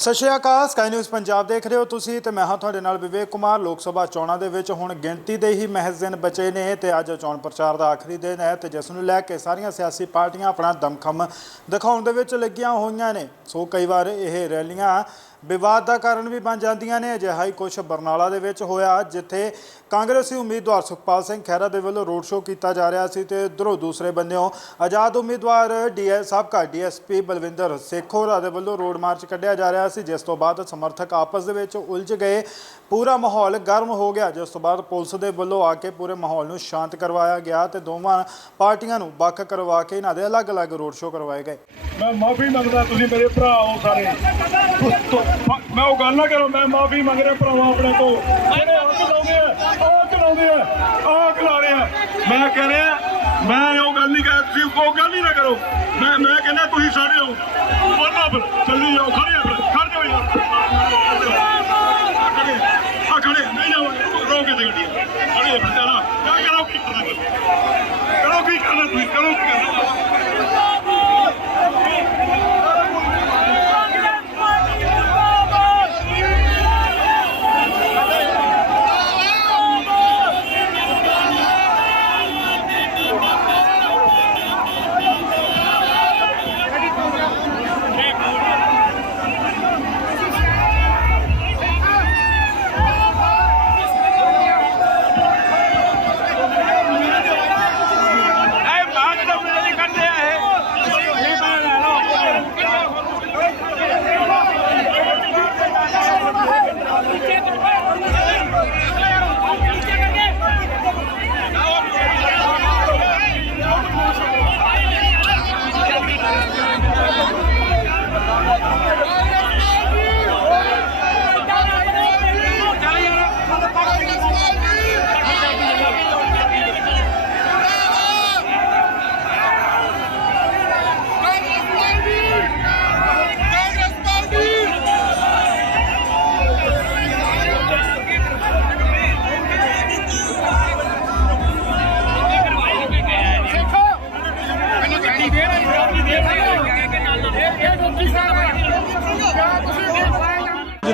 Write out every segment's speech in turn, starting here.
ਸਤਿ ਸ਼੍ਰੀ ਅਕਾਲ ਸਕਾਈ ਨਿਊਜ਼ ਪੰਜਾਬ ਦੇਖ ਰਹੇ ਹੋ ਤੁਸੀਂ ਤੇ ਮੈਂ ਹਾਂ ਤੁਹਾਡੇ ਨਾਲ ਵਿਵੇਕ ਕੁਮਾਰ। ਲੋਕ ਸਭਾ ਚੋਣਾਂ ਦੇ ਵਿੱਚ ਹੁਣ ਗਿਣਤੀ ਦੇ ਹੀ ਮਹਿਜ਼ ਦਿਨ ਬਚੇ ਨੇ ਤੇ ਅੱਜ ਚੋਣ ਪ੍ਰਚਾਰ ਦਾ ਆਖਰੀ ਦਿਨ ਹੈ ਤੇ ਜਿਸ ਨੂੰ ਲੈ ਕੇ ਸਾਰੀਆਂ ਸਿਆਸੀ ਪਾਰਟੀਆਂ ਆਪਣਾ ਦਮਖਮ ਦਿਖਾਉਣ ਦੇ ਵਿੱਚ ਲੱਗੀਆਂ ਹੋਈਆਂ ਨੇ। ਸੋ ਕਈ ਵਾਰ ਇਹ ਰੈਲੀਆਂ ਵਿਵਾਦ ਦਾ ਕਾਰਨ ਵੀ ਬਣ ਜਾਂਦੀਆਂ ਨੇ। ਅਜਿਹਾ ਹੀ ਕੁਝ ਬਰਨਾਲਾ ਦੇ ਵਿੱਚ ਹੋਇਆ ਜਿੱਥੇ ਕਾਂਗਰਸੀ ਉਮੀਦਵਾਰ ਸੁਖਪਾਲ ਸਿੰਘ ਖਹਿਰਾ ਦੇ ਵੱਲੋਂ ਰੋਡ ਸ਼ੋਅ ਕੀਤਾ ਜਾ ਰਿਹਾ ਸੀ ਤੇ ਉਧਰੋਂ ਦੂਸਰੇ ਬੰਨਿਓਂ ਆਜ਼ਾਦ ਉਮੀਦਵਾਰ ਡੀਐਸ ਸਾਬਕਾ ਡੀਐਸਪੀ ਬਲਵਿੰਦਰ ਸੇਖ ਹੋਰਾਂ ਦੇ ਵੱਲੋਂ ਰੋਡ ਮਾਰਚ ਕੱਢਿਆ ਜਾ ਰਿਹਾ ਸੀ ਜਿਸ ਤੋਂ ਬਾਅਦ ਸਮਰਥਕ ਆਪਸ ਦੇ ਵਿੱਚ ਉਲਝ ਗਏ। ਪੂਰਾ ਮਾਹੌਲ ਗਰਮ ਹੋ ਗਿਆ ਜਿਸ ਤੋਂ ਬਾਅਦ ਪੁਲਿਸ ਦੇ ਵੱਲੋਂ ਆ ਕੇ ਪੂਰੇ ਮਾਹੌਲ ਨੂੰ ਸ਼ਾਂਤ ਕਰਵਾਇਆ ਗਿਆ ਤੇ ਦੋਵਾਂ ਪਾਰਟੀਆਂ ਨੂੰ ਵੱਖ ਕਰਵਾ ਕੇ ਇਹਨਾਂ ਦੇ ਅਲੱਗ-ਅਲੱਗ ਰੋਡ ਸ਼ੋਅ ਕਰਵਾਏ ਗਏ। ਮੈਂ ਮਾਫੀ ਮੰਗਦਾ ਤੁਸੀਂ ਮੇਰੇ ਭਰਾ ਹੋ ਸਾਰੇ। ਮੈਂ ਉਹ ਗੱਲ ਨਾ ਕਰੋ, ਮੈਂ ਮਾਫੀ ਮੰਗ ਰਿਹਾ ਭਰਾਵਾਂ ਆਪਣੇ ਤੋਂ। ਜਿਹੜੇ ਹੱਥ ਲਾਉਂਦੇ ਆ, ਆਹ ਚਲਾਉਂਦੇ ਆ, ਆਹ ਖਿਲਾ ਰਹੇ ਆ। ਮੈਂ ਕਹਿ ਰਿਹਾ, ਮੈਂ ਉਹ ਗੱਲ ਨਹੀਂ ਕਰ ਤੁਸੀਂ ਉਹ ਗੱਲ ਹੀ ਨਾ ਕਰੋ। ਮੈਂ ਮੈਂ ਕਹਿੰਦਾ ਤੁਸੀਂ ਸਾਡੇ ਹੋ। ਬੋਲੋ ਫਿਰ, ਚੱਲੀ ਜਾਓ ਖੜੇ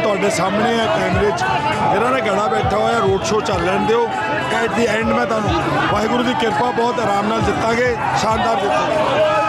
ਤੁਹਾਡੇ ਸਾਹਮਣੇ ਹੈ ਕੈਮਰੇ 'ਚ ਇਹਨਾਂ ਨੇ ਗਾਣਾ ਬੈਠਾ ਹੋਇਆ, ਰੋਡ ਸ਼ੋਅ ਚੱਲ ਲੈਣ ਦਿਓ। ਐਟ ਦੀ ਐਂਡ ਮੈਂ ਤੁਹਾਨੂੰ ਵਾਹਿਗੁਰੂ ਦੀ ਕਿਰਪਾ ਬਹੁਤ ਆਰਾਮ ਨਾਲ ਜਿੱਤਾਂਗੇ ਸ਼ਾਨਦਾਰ ਜਿੱਤਾਂਗੇ